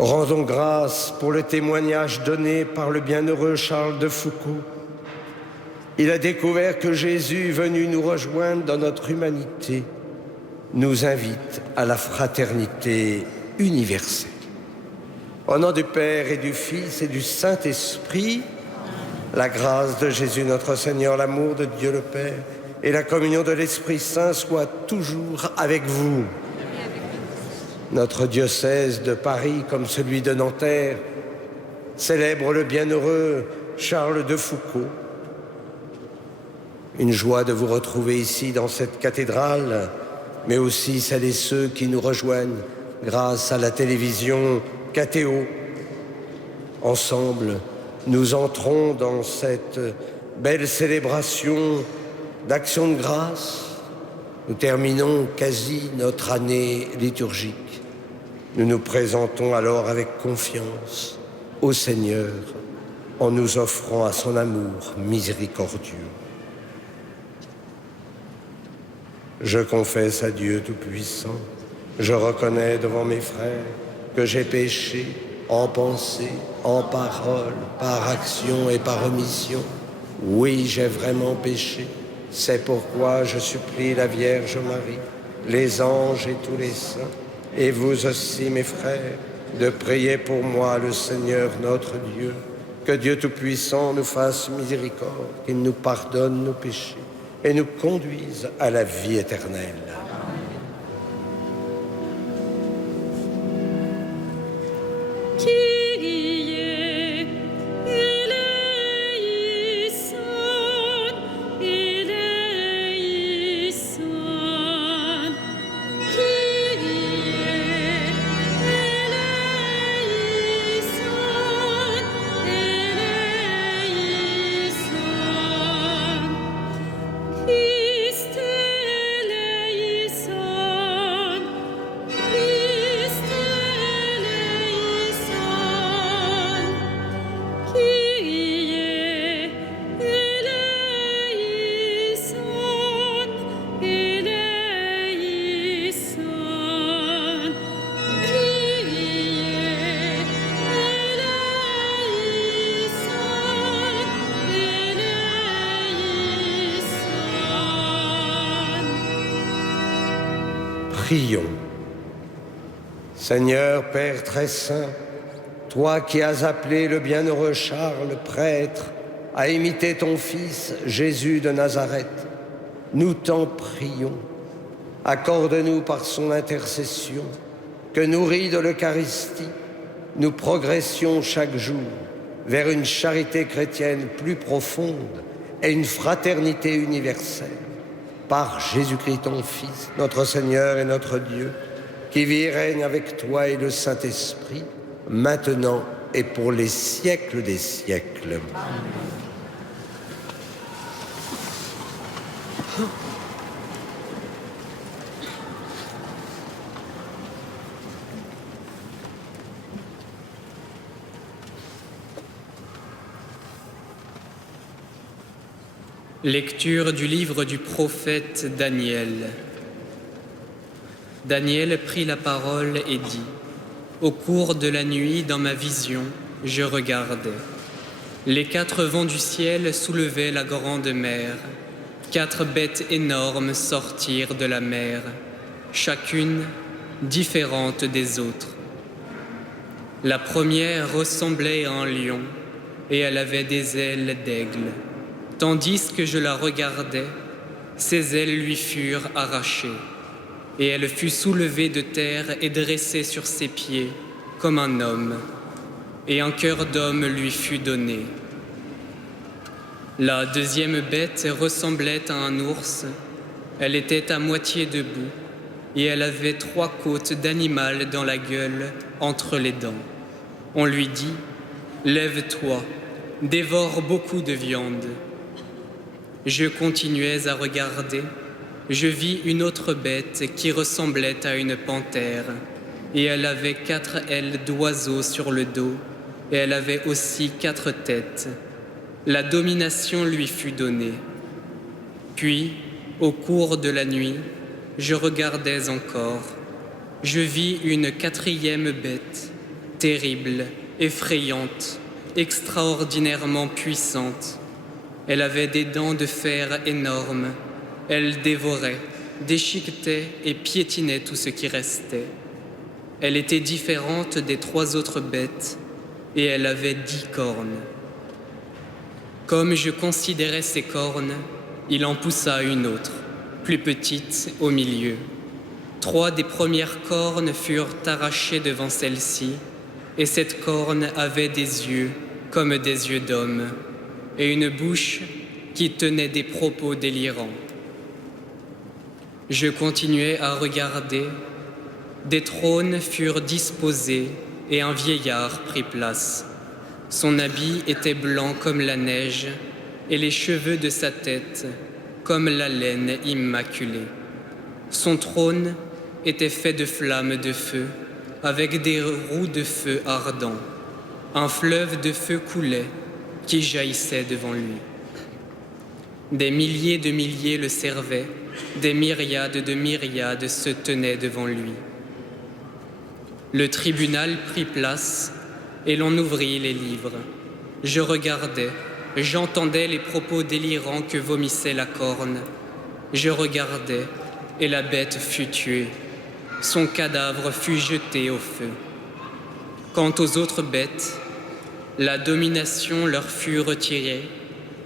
Rendons grâce pour le témoignage donné par le bienheureux Charles de Foucauld. Il a découvert que Jésus, venu nous rejoindre dans notre humanité, nous invite à la fraternité universelle. Au nom du Père et du Fils et du Saint-Esprit, la grâce de Jésus notre Seigneur, l'amour de Dieu le Père et la communion de l'Esprit Saint soient toujours avec vous. Notre diocèse de Paris, comme celui de Nanterre, célèbre le bienheureux Charles de Foucauld. Une joie de vous retrouver ici dans cette cathédrale, mais aussi celles et ceux qui nous rejoignent grâce à la télévision KTO. Ensemble, nous entrons dans cette belle célébration d'action de grâce. Nous terminons quasi notre année liturgique. Nous nous présentons alors avec confiance au Seigneur en nous offrant à son amour miséricordieux. Je confesse à Dieu Tout-Puissant, je reconnais devant mes frères que j'ai péché en pensée, en parole, par action et par omission. Oui, j'ai vraiment péché. C'est pourquoi je supplie la Vierge Marie, les anges et tous les saints, et vous aussi, mes frères, de prier pour moi le Seigneur notre Dieu, que Dieu Tout-Puissant nous fasse miséricorde, qu'il nous pardonne nos péchés et nous conduise à la vie éternelle. Prions. Seigneur Père très saint, toi qui as appelé le bienheureux Charles, prêtre, à imiter ton Fils Jésus de Nazareth, nous t'en prions. Accorde-nous par son intercession que, nourris de l'Eucharistie, nous progressions chaque jour vers une charité chrétienne plus profonde et une fraternité universelle. Par Jésus-Christ ton Fils, notre Seigneur et notre Dieu, qui vit et règne avec toi et le Saint-Esprit, maintenant et pour les siècles des siècles. Amen. Lecture du livre du prophète Daniel. Daniel prit la parole et dit : Au cours de la nuit, dans ma vision, je regardais. Les 4 vents du ciel soulevaient la grande mer. 4 bêtes énormes sortirent de la mer, chacune différente des autres. La première ressemblait à un lion et elle avait des ailes d'aigle. Tandis que je la regardais, ses ailes lui furent arrachées, et elle fut soulevée de terre et dressée sur ses pieds comme un homme, et un cœur d'homme lui fut donné. La deuxième bête ressemblait à un ours, elle était à moitié debout, et elle avait 3 côtes d'animal dans la gueule, entre les dents. On lui dit : Lève-toi, dévore beaucoup de viande. Je continuais à regarder, je vis une autre bête qui ressemblait à une panthère, et elle avait 4 ailes d'oiseau sur le dos, et elle avait aussi 4 têtes. La domination lui fut donnée. Puis, au cours de la nuit, je regardais encore. Je vis une 4e bête. terrible, effrayante, extraordinairement puissante. Elle avait des dents de fer énormes. Elle dévorait, déchiquetait et piétinait tout ce qui restait. Elle était différente des 3 autres bêtes et elle avait 10 cornes. Comme je considérais ces cornes, il en poussa une autre, plus petite, au milieu. 3 des premières cornes furent arrachées devant celle-ci, et cette corne avait des yeux comme des yeux d'homme, et une bouche qui tenait des propos délirants. Je continuais à regarder. Des trônes furent disposés, et un vieillard prit place. Son habit était blanc comme la neige, et les cheveux de sa tête comme la laine immaculée. Son trône était fait de flammes de feu, avec des roues de feu ardents. Un fleuve de feu coulait, qui jaillissait devant lui. Des milliers de milliers le servaient, des myriades de myriades se tenaient devant lui. Le tribunal prit place, et l'on ouvrit les livres. Je regardais, j'entendais les propos délirants que vomissait la corne. Je regardais, et la bête fut tuée. Son cadavre fut jeté au feu. Quant aux autres bêtes, la domination leur fut retirée,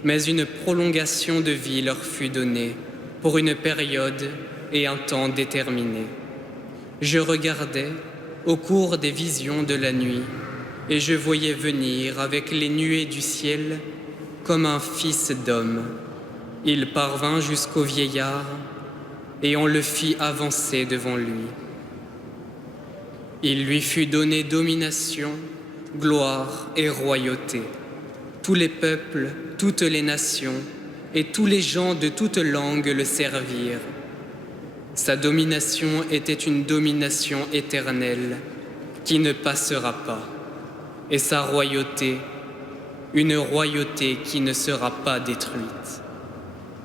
mais une prolongation de vie leur fut donnée pour une période et un temps déterminés. Je regardais au cours des visions de la nuit, et je voyais venir avec les nuées du ciel comme un fils d'homme. Il parvint jusqu'au vieillard, et on le fit avancer devant lui. Il lui fut donné domination, gloire et royauté. Tous les peuples, toutes les nations et tous les gens de toutes langues le servirent. Sa domination était une domination éternelle qui ne passera pas, et sa royauté, une royauté qui ne sera pas détruite.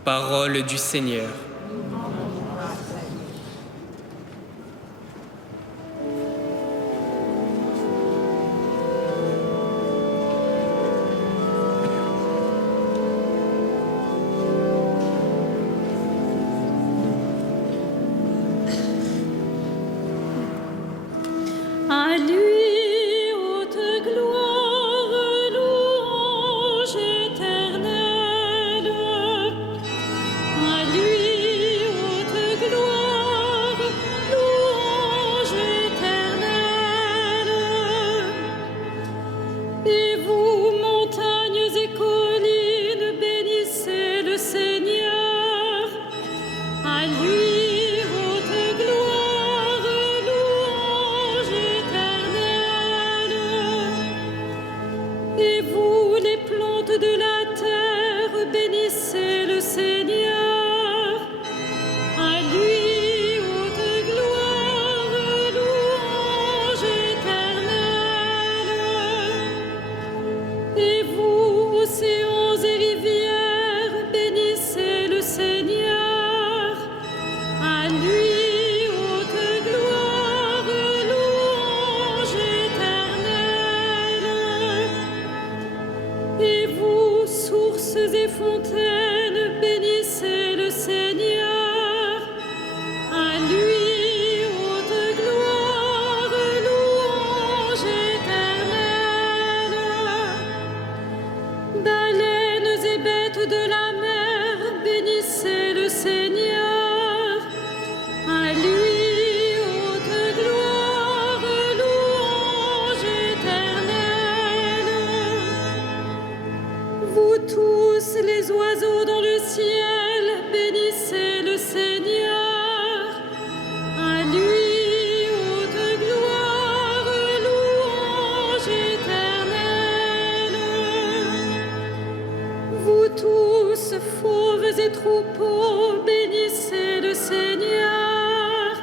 Parole du Seigneur. À lui, haute gloire, louange éternelle. À lui, haute gloire, louange éternelle. Et vous, montagnes et collines, bénissez le Seigneur. À lui, de la terre, bénissez le Seigneur. À lui, haute gloire, louange éternelle. Et vous, océans et rivières, bénissez le Seigneur. À lui, haute gloire, louange éternelle. Et vous, sources et fontaines, bénissez le Seigneur. À lui, haute gloire, louange éternelle. Baleines et bêtes de la mer, bénissez le Seigneur. À lui, haute gloire, louange éternelle. Vous tous les oiseaux dans le ciel, bénissez le Seigneur. À lui, haute gloire, louange éternelle. Vous tous, fauves et troupeaux, bénissez le Seigneur.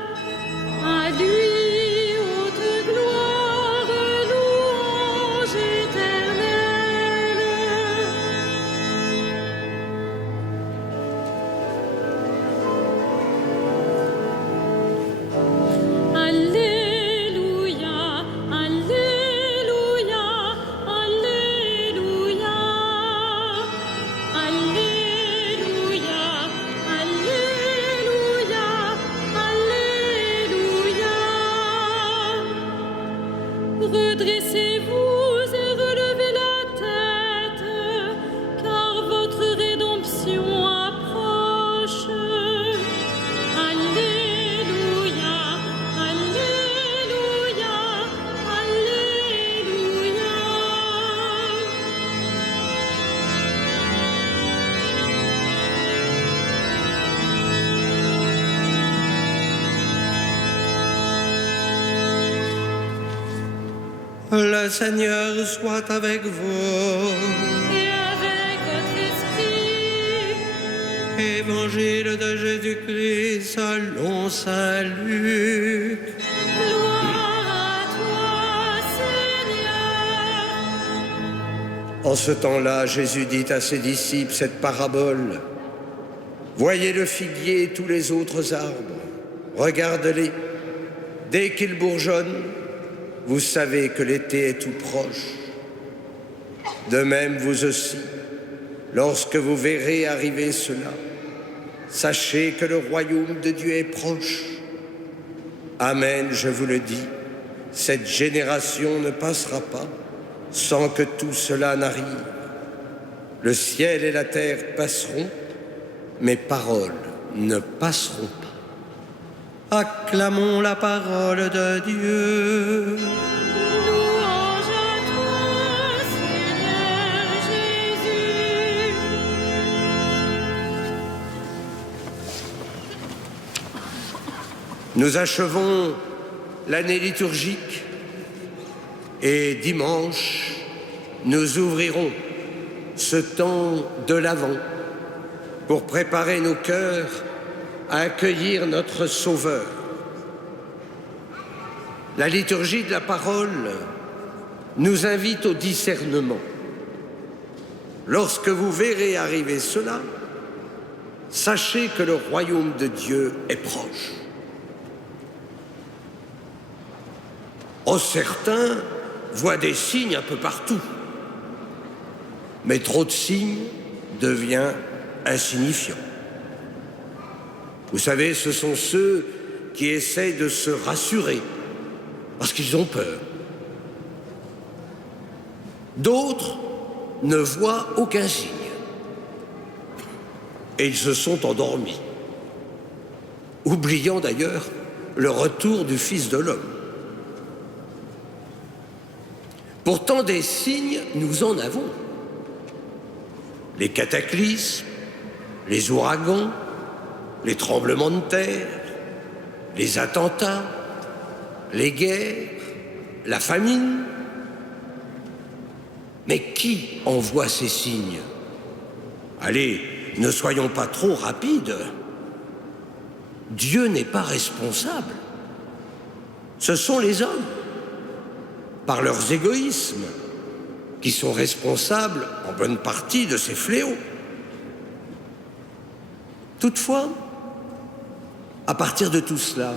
À lui, haute gloire, louange éternelle. Alléluia, Alléluia. Le Seigneur soit avec vous. Et avec votre esprit. Évangile de Jésus-Christ selon saint Luc. Gloire à toi, Seigneur. En ce temps-là, Jésus dit à ses disciples cette parabole. Voyez le figuier et tous les autres arbres. Regardez-les. Dès qu'ils bourgeonnent, vous savez que l'été est tout proche. De même, vous aussi, lorsque vous verrez arriver cela, sachez que le royaume de Dieu est proche. Amen, je vous le dis, cette génération ne passera pas sans que tout cela n'arrive. Le ciel et la terre passeront, mes paroles ne passeront pas. Acclamons la parole de Dieu. Louange à toi, Seigneur Jésus. Nous achevons l'année liturgique et dimanche, nous ouvrirons ce temps de l'Avent pour préparer nos cœurs à accueillir notre Sauveur. La liturgie de la parole nous invite au discernement. Lorsque vous verrez arriver cela, sachez que le royaume de Dieu est proche. Oh, certains voient des signes un peu partout, mais trop de signes devient insignifiant. Vous savez, ce sont ceux qui essaient de se rassurer parce qu'ils ont peur. D'autres ne voient aucun signe et ils se sont endormis, oubliant d'ailleurs le retour du Fils de l'homme. Pourtant, des signes, nous en avons. Les cataclysmes, les ouragans, les tremblements de terre, les attentats, les guerres, la famine. Mais qui envoie ces signes? Allez, ne soyons pas trop rapides. Dieu n'est pas responsable. Ce sont les hommes, par leurs égoïsmes, qui sont responsables en bonne partie de ces fléaux. Toutefois, à partir de tout cela,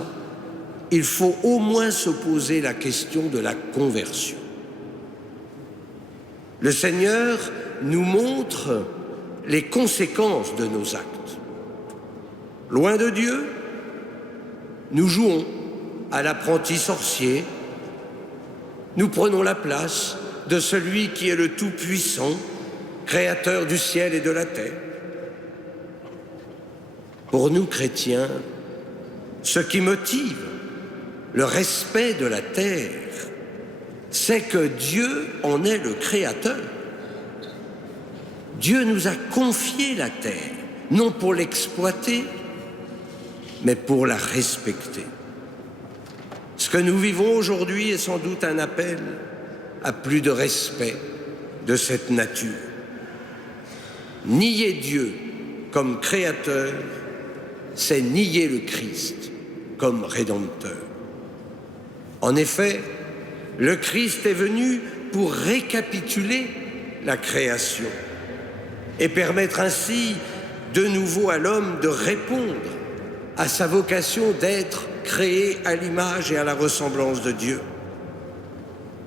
il faut au moins se poser la question de la conversion. Le Seigneur nous montre les conséquences de nos actes. Loin de Dieu, nous jouons à l'apprenti sorcier, nous prenons la place de celui qui est le Tout-Puissant, créateur du ciel et de la terre. Pour nous, chrétiens, ce qui motive le respect de la terre, c'est que Dieu en est le créateur. Dieu nous a confié la terre, non pour l'exploiter, mais pour la respecter. Ce que nous vivons aujourd'hui est sans doute un appel à plus de respect de cette nature. Nier Dieu comme créateur, c'est nier le Christ comme rédempteur. En effet, le Christ est venu pour récapituler la création et permettre ainsi de nouveau à l'homme de répondre à sa vocation d'être créé à l'image et à la ressemblance de Dieu.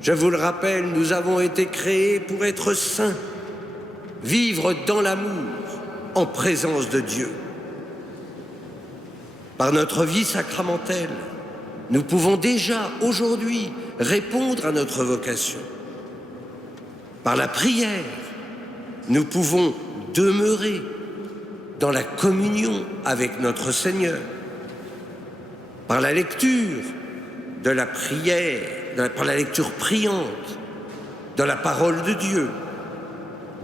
Je vous le rappelle, nous avons été créés pour être saints, vivre dans l'amour, en présence de Dieu. Par notre vie sacramentelle, nous pouvons déjà aujourd'hui répondre à notre vocation. Par la prière, nous pouvons demeurer dans la communion avec notre Seigneur. Par la lecture de la prière, par la lecture priante de la parole de Dieu,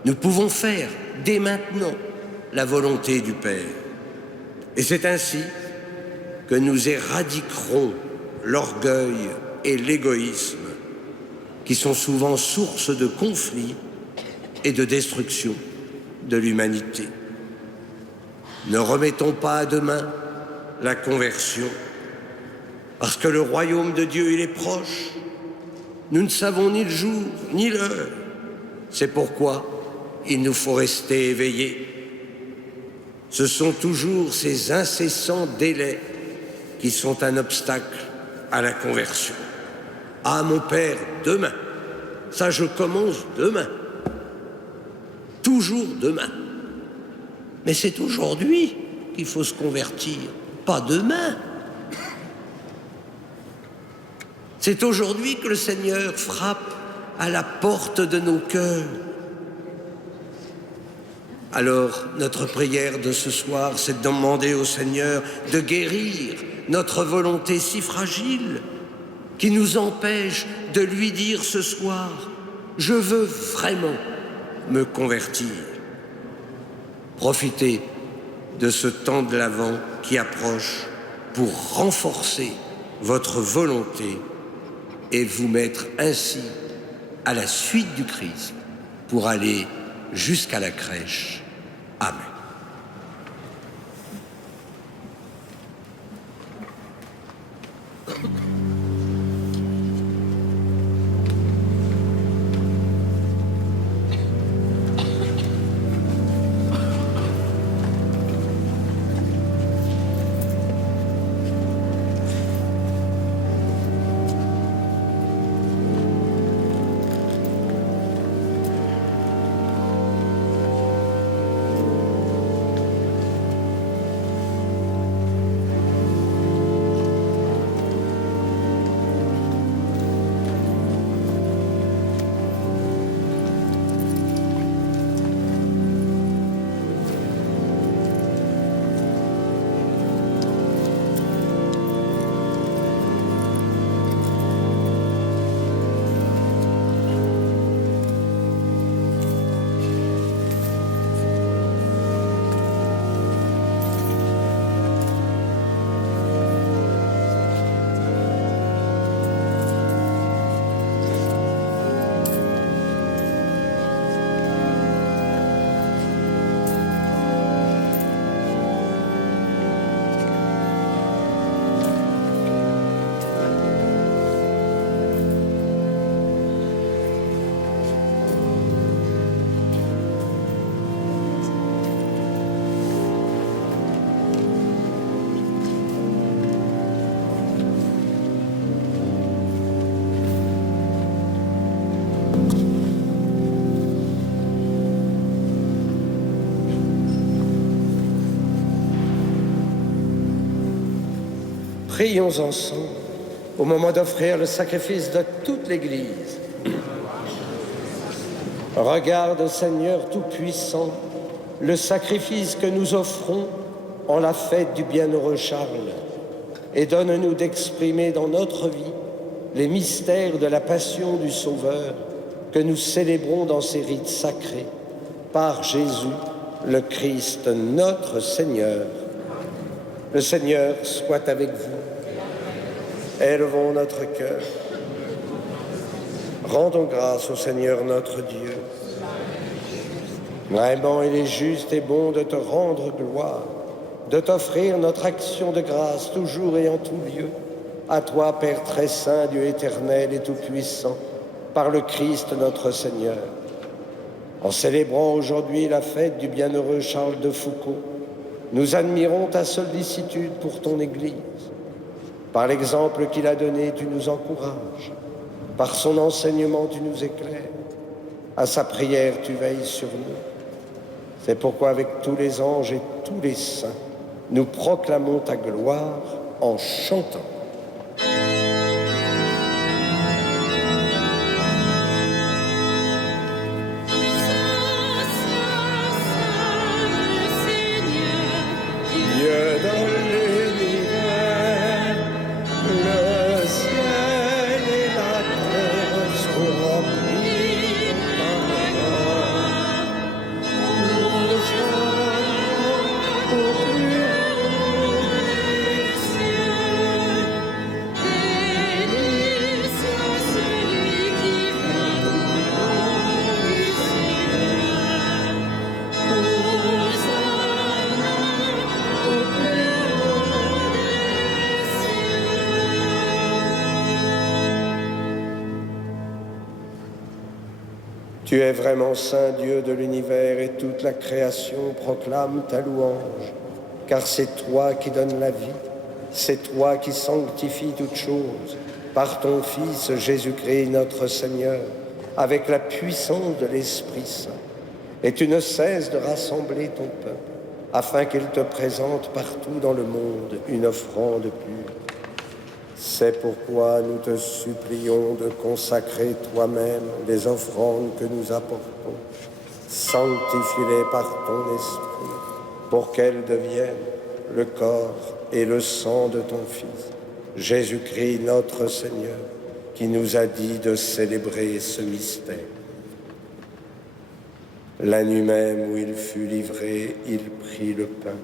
nous pouvons faire dès maintenant la volonté du Père. Et c'est ainsi que nous éradiquerons l'orgueil et l'égoïsme qui sont souvent source de conflits et de destruction de l'humanité. Ne remettons pas à demain la conversion, parce que le royaume de Dieu, il est proche. Nous ne savons ni le jour, ni l'heure. C'est pourquoi il nous faut rester éveillés. Ce sont toujours ces incessants délais qui sont un obstacle à la conversion. Ah, mon Père, demain. Ça, je commence demain. Toujours demain. Mais c'est aujourd'hui qu'il faut se convertir, pas demain. C'est aujourd'hui que le Seigneur frappe à la porte de nos cœurs. Alors, notre prière de ce soir, c'est de demander au Seigneur de guérir notre volonté si fragile qui nous empêche de lui dire ce soir « Je veux vraiment me convertir ». Profitez de ce temps de l'Avent qui approche pour renforcer votre volonté et vous mettre ainsi à la suite du Christ pour aller jusqu'à la crèche. Amen. Prions ensemble au moment d'offrir le sacrifice de toute l'Église. Regarde, Seigneur Tout-Puissant, le sacrifice que nous offrons en la fête du bienheureux Charles, et donne-nous d'exprimer dans notre vie les mystères de la passion du Sauveur que nous célébrons dans ces rites sacrés, par Jésus, le Christ, notre Seigneur. Le Seigneur soit avec vous. Élevons notre cœur. Rendons grâce au Seigneur notre Dieu. Vraiment, il est juste et bon de te rendre gloire, de t'offrir notre action de grâce toujours et en tout lieu. À toi, Père très saint, Dieu éternel et tout-puissant, par le Christ notre Seigneur. En célébrant aujourd'hui la fête du bienheureux Charles de Foucauld, nous admirons ta sollicitude pour ton Église. Par l'exemple qu'il a donné, tu nous encourages. Par son enseignement, tu nous éclaires. À sa prière, tu veilles sur nous. C'est pourquoi, avec tous les anges et tous les saints, nous proclamons ta gloire en chantant. Tu es vraiment saint Dieu de l'univers et toute la création proclame ta louange, car c'est toi qui donnes la vie, c'est toi qui sanctifies toutes choses, par ton Fils Jésus-Christ notre Seigneur, avec la puissance de l'Esprit Saint. Et tu ne cesses de rassembler ton peuple, afin qu'il te présente partout dans le monde une offrande pure. C'est pourquoi nous te supplions de consacrer toi-même les offrandes que nous apportons. Sanctifie-les par ton esprit, pour qu'elles deviennent le corps et le sang de ton Fils, Jésus-Christ notre Seigneur, qui nous a dit de célébrer ce mystère. La nuit même où il fut livré, il prit le pain.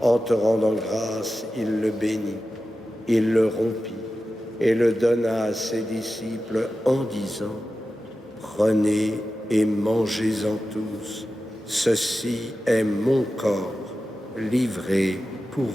En te rendant grâce, il le bénit. Il le rompit et le donna à ses disciples en disant : « Prenez et mangez-en tous. Ceci est mon corps livré pour vous. »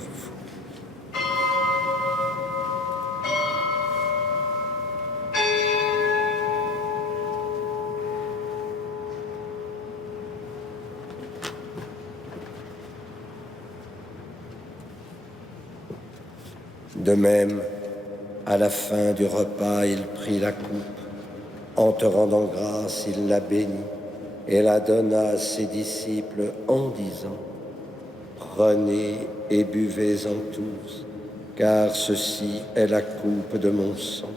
De même, à la fin du repas, il prit la coupe. En te rendant grâce, il la bénit et la donna à ses disciples en disant : « Prenez et buvez-en tous, car ceci est la coupe de mon sang,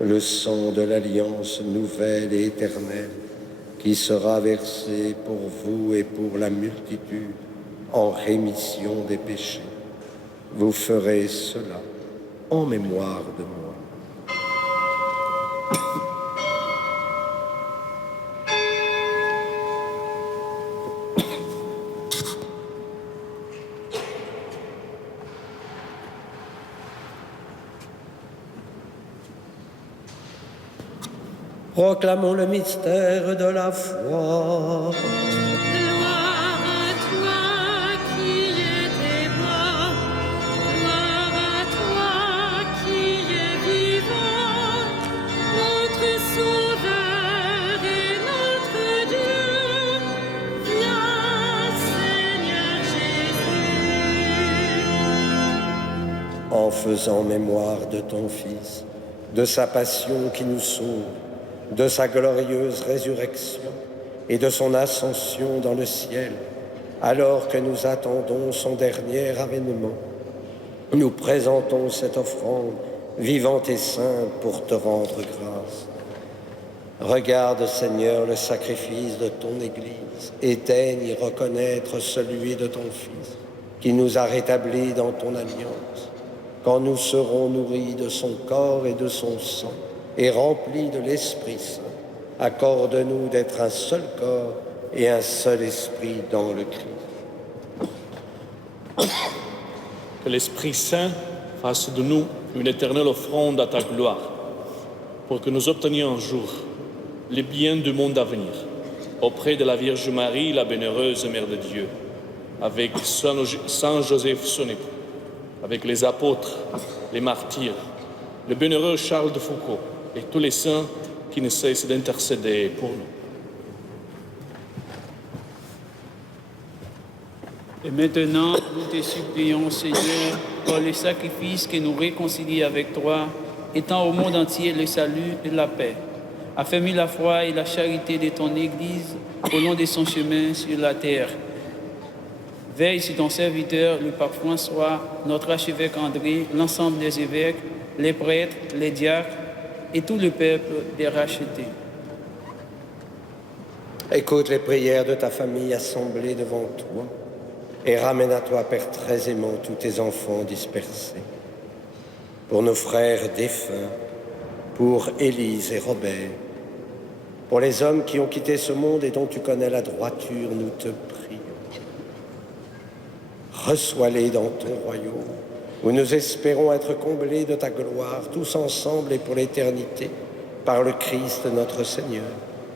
le sang de l'alliance nouvelle et éternelle, qui sera versé pour vous et pour la multitude en rémission des péchés. Vous ferez cela en mémoire de moi. » Proclamons le mystère de la foi. Gloire à toi qui étais mort, gloire à toi qui es vivant, notre Sauveur et notre Dieu. Viens, Seigneur Jésus. En faisant mémoire de ton Fils, de sa passion qui nous sauve, de sa glorieuse résurrection et de son ascension dans le ciel, alors que nous attendons son dernier avènement, nous présentons cette offrande vivante et sainte pour te rendre grâce. Regarde, Seigneur, le sacrifice de ton Église et daigne y reconnaître celui de ton Fils, qui nous a rétablis dans ton alliance. Quand nous serons nourris de son corps et de son sang, et remplis de l'Esprit Saint, accorde-nous d'être un seul corps et un seul esprit dans le Christ. Que l'Esprit Saint fasse de nous une éternelle offrande à ta gloire, pour que nous obtenions un jour les biens du monde à venir, auprès de la Vierge Marie, la bienheureuse Mère de Dieu, avec Saint Joseph son époux, avec les apôtres, les martyrs, le bienheureux Charles de Foucauld, et tous les saints qui ne cessent d'intercéder pour nous. Et maintenant, nous te supplions, Seigneur, par le sacrifice qui nous réconcilie avec toi, étends au monde entier le salut et la paix. Affermis la foi et la charité de ton Église au long de son chemin sur la terre. Veille sur ton serviteur, le pape François, notre archevêque André, l'ensemble des évêques, les prêtres, les diacres, et tout le peuple des rachetés. Écoute les prières de ta famille assemblée devant toi et ramène à toi, Père très aimant, tous tes enfants dispersés. Pour nos frères défunts, pour Élise et Robert, pour les hommes qui ont quitté ce monde et dont tu connais la droiture, nous te prions. Reçois-les dans ton royaume, où nous espérons être comblés de ta gloire, tous ensemble et pour l'éternité, par le Christ notre Seigneur,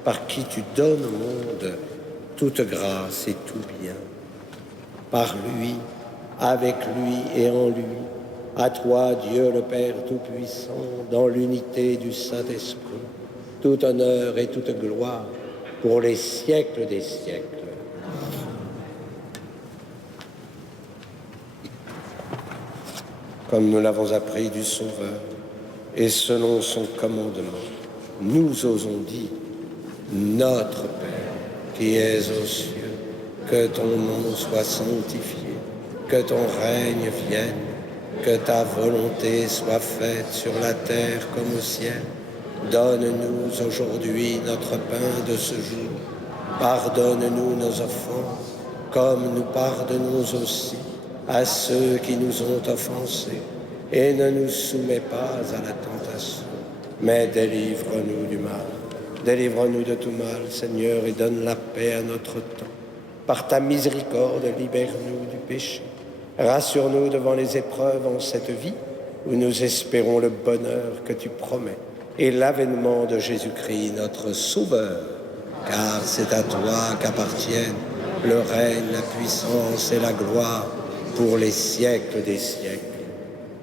par qui tu donnes au monde toute grâce et tout bien. Par lui, avec lui et en lui, à toi, Dieu le Père Tout-Puissant, dans l'unité du Saint-Esprit, tout honneur et toute gloire pour les siècles des siècles. Comme nous l'avons appris du Sauveur, et selon son commandement, nous osons dire, Notre Père, qui es aux cieux, que ton nom soit sanctifié, que ton règne vienne, que ta volonté soit faite sur la terre comme au ciel. Donne-nous aujourd'hui notre pain de ce jour. Pardonne-nous nos offenses, comme nous pardonnons aussi à ceux qui nous ont offensés. Et ne nous soumets pas à la tentation, mais délivre-nous du mal. Délivre-nous de tout mal, Seigneur, et donne la paix à notre temps. Par ta miséricorde, libère-nous du péché. Rassure-nous devant les épreuves en cette vie, où nous espérons le bonheur que tu promets, et l'avènement de Jésus-Christ, notre Sauveur. Car c'est à toi qu'appartiennent le règne, la puissance et la gloire pour les siècles des siècles.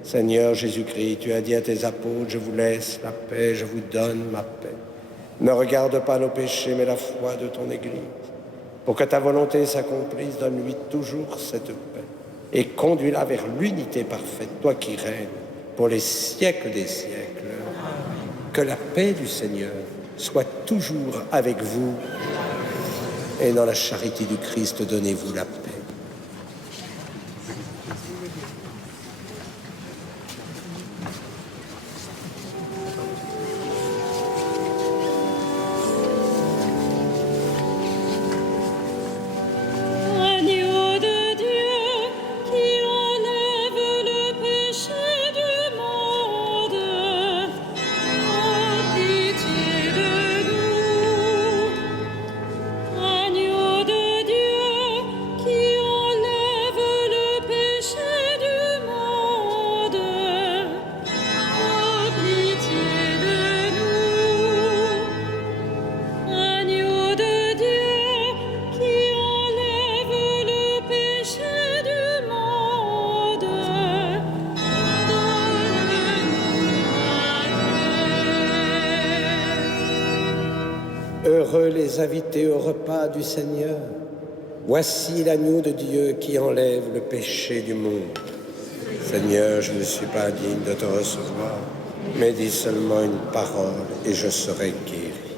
Seigneur Jésus-Christ, tu as dit à tes apôtres, je vous laisse la paix, je vous donne ma paix. Ne regarde pas nos péchés, mais la foi de ton Église. Pour que ta volonté s'accomplisse, donne-lui toujours cette paix et conduis-la vers l'unité parfaite, toi qui règnes pour les siècles des siècles. Que la paix du Seigneur soit toujours avec vous et dans la charité du Christ, donnez-vous la paix. Heureux les invités au repas du Seigneur. Voici l'agneau de Dieu qui enlève le péché du monde. Seigneur, je ne suis pas digne de te recevoir, mais dis seulement une parole et je serai guéri.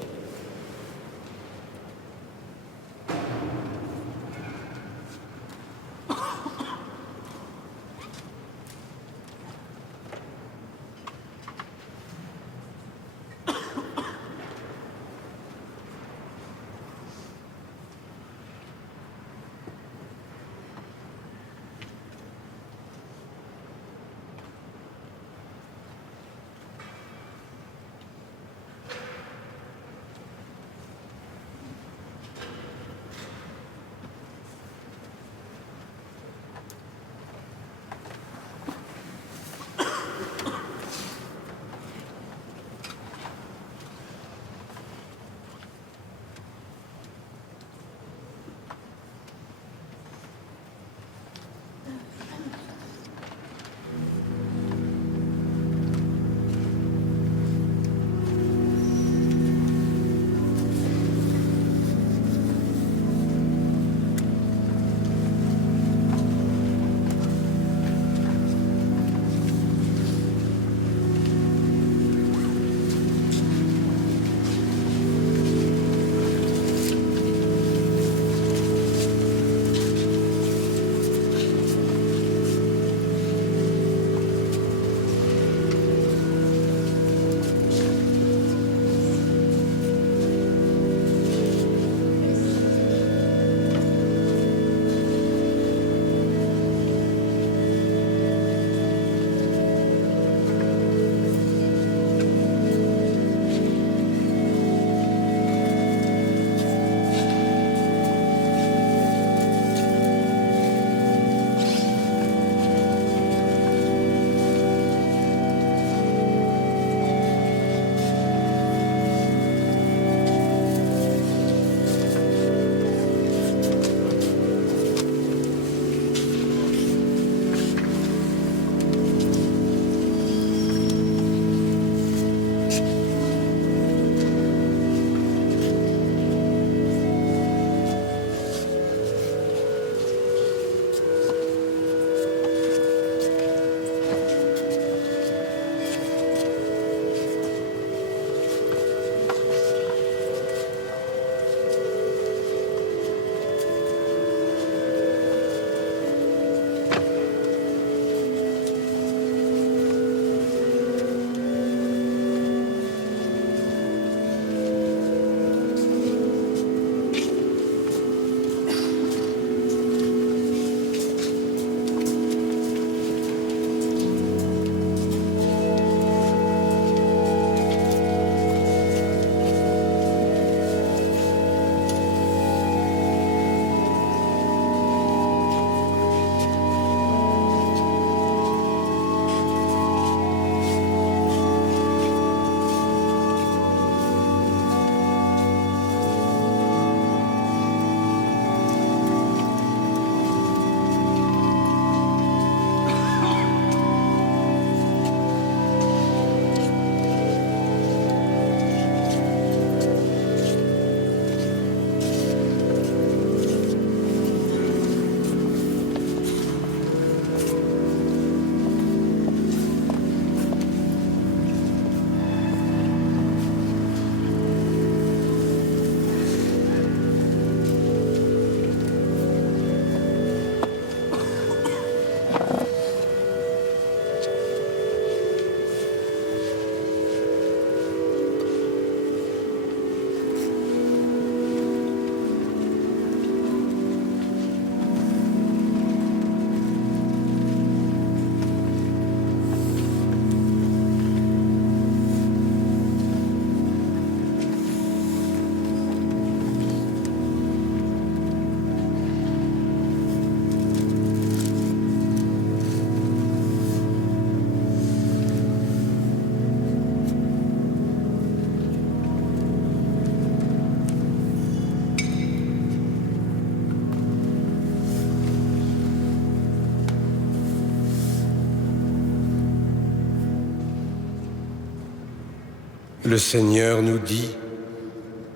Le Seigneur nous dit,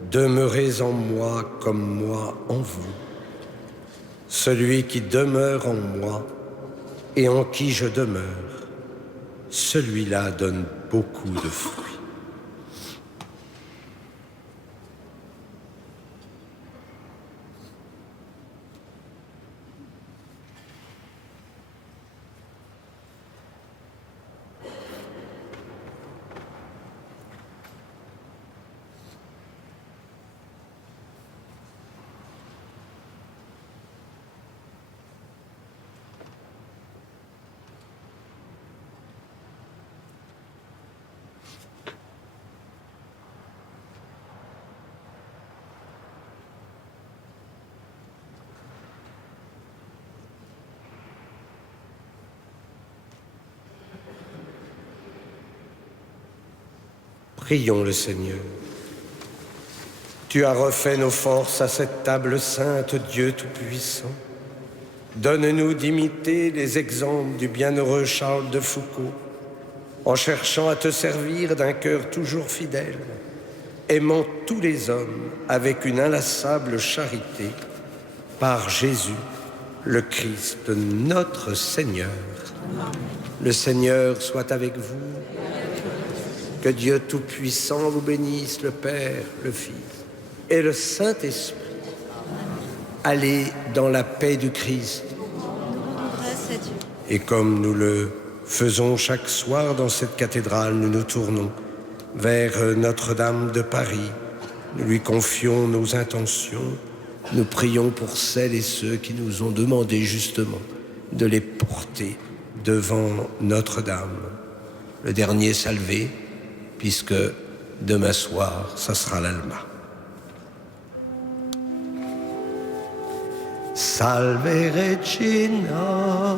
demeurez en moi comme moi en vous. Celui qui demeure en moi et en qui je demeure, celui-là donne beaucoup de fruits. Prions le Seigneur. Tu as refait nos forces à cette table sainte, Dieu Tout-Puissant. Donne-nous d'imiter les exemples du bienheureux Charles de Foucauld, en cherchant à te servir d'un cœur toujours fidèle, aimant tous les hommes avec une inlassable charité, par Jésus, le Christ, notre Seigneur. Le Seigneur soit avec vous. Que Dieu Tout-Puissant vous bénisse, le Père, le Fils et le Saint-Esprit. Allez dans la paix du Christ. Grâce à Dieu. Et comme nous le faisons chaque soir dans cette cathédrale, nous nous tournons vers Notre-Dame de Paris. Nous lui confions nos intentions. Nous prions pour celles et ceux qui nous ont demandé justement de les porter devant Notre-Dame. Le dernier salvé, puisque demain soir, ça sera l'Alma. Salve Regina.